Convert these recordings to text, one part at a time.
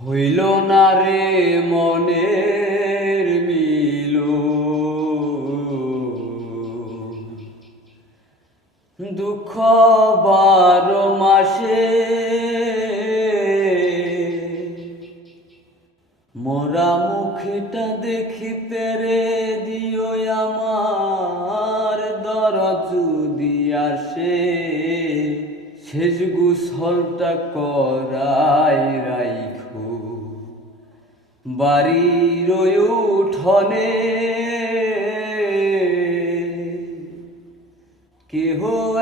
হইল না রে মনের মিল। দুঃখ বারো মাসে মোরা মুখটা দেখিতে রে দিও আমার দর যদি আসে। শেষ গুসলটা করাই রাইখো বাড়ির উঠনে। কেহ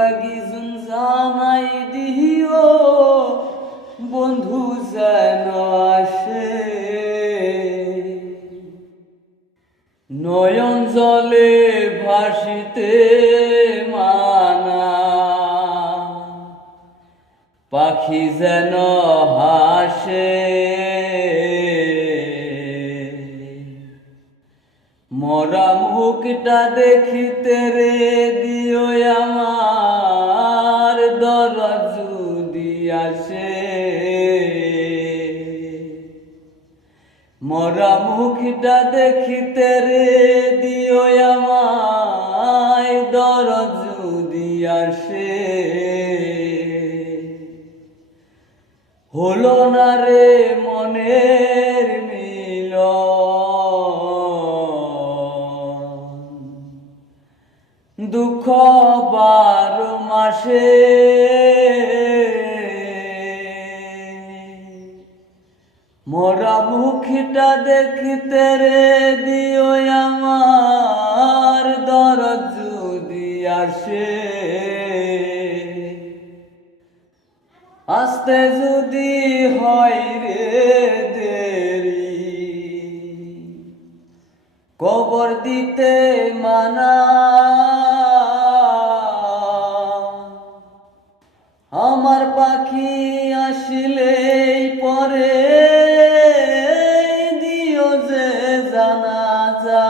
একজন জানাই দিও বন্ধু যেন আসে। নয়ন জলে ভাসিতে মানা, পাখি যেন হাসে। মরা মুখটা দেখিতে রে দিও আমার দর যদি আসে। মরা মুখটা দেখিতে রে দিও আমায় দর যদি আসে। হলো না রে মনের বারো মাসে। মোরা মুখটা দেখিতে রে দিও আমার দর যদি আসে। আসতে যদি হয় রে দেরি, কবর দিতে মানা আমার পাখি আসিলেই পরে দিও যে জানা যা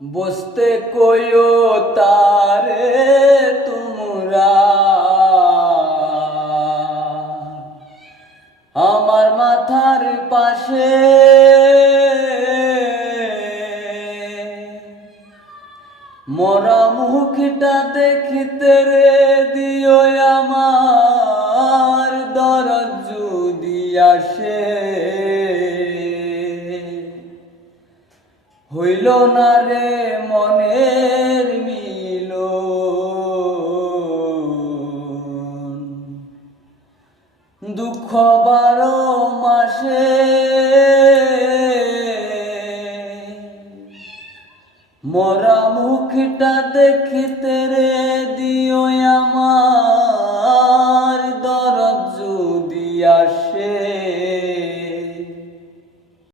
বসতে কইও তারে তোমরা। আমার মাথার পাশে মরা মুখটা দেখিতে রে দিও আমার দর যদি আসে। হইল না রে মনের মিল দুঃখ বারো মাসে মরা মুখটা দেখিতে রে দিও আমার